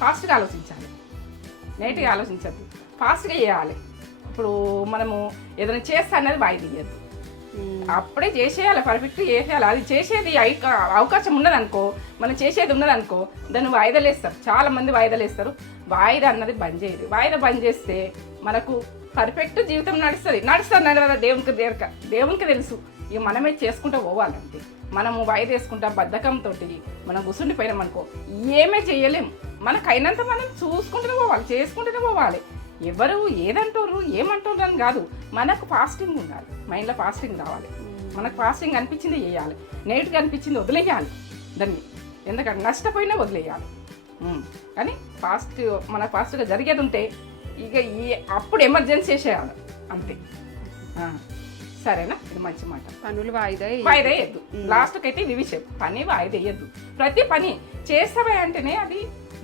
ఫాస్ట్గా ఆలోచించాలి, నెగిటివ్గా ఆలోచించద్దు, ఫాస్ట్గా చేయాలి. ఇప్పుడు మనము ఏదైనా చేస్తా అనేది వాయి తీయద్దు, అప్పుడే చేసేయాలి, పర్ఫెక్ట్ చేసేయాలి. అది చేసేది అవకాశం ఉన్నదనుకో, మనం చేసేది ఉన్నదనుకో దాన్ని వాయిదాలు వేస్తారు. చాలా మంది వాయిదాలు వేస్తారు. వాయిదా అన్నది బంద్ చేయదు. వాయిదా బంద్ చేస్తే మనకు పర్ఫెక్ట్ జీవితం నడుస్తుంది. దేవునికి తెలుసు. ఇక మనమే చేసుకుంటూ పోవాలంటే. మనము వాయిదా వేసుకుంటా బద్ధకంతో మనం కూర్చుండిపోయినాం అనుకో ఏమే చేయలేము. మనకైనంత మనం చూసుకుంటూనే పోవాలి, చేసుకుంటూనే పోవాలి. ఎవరు ఏదంటారు ఏమంటారు అని కాదు, మనకు ఫాస్టింగ్ ఉండాలి, మైండ్లో ఫాస్టింగ్ రావాలి. మనకు ఫాస్టింగ్ అనిపించింది చేయాలి, నెగిటివ్గా అనిపించింది వదిలేయాలి దాన్ని. ఎందుకంటే నష్టపోయినా వదిలేయాలి. కానీ మనకు ఫాస్ట్గా జరిగేది ఉంటే ఇక అప్పుడు ఎమర్జెన్సీ చేసేయాలి అంతే. సరేనా? ఇది మంచి మాట. పనులు వాయిదా వేయద్దు. లాస్ట్కి అయితే ఇది విషయం, పని వాయిదా వేయద్దు. ప్రతి పని చేస్తావే అంటేనే అది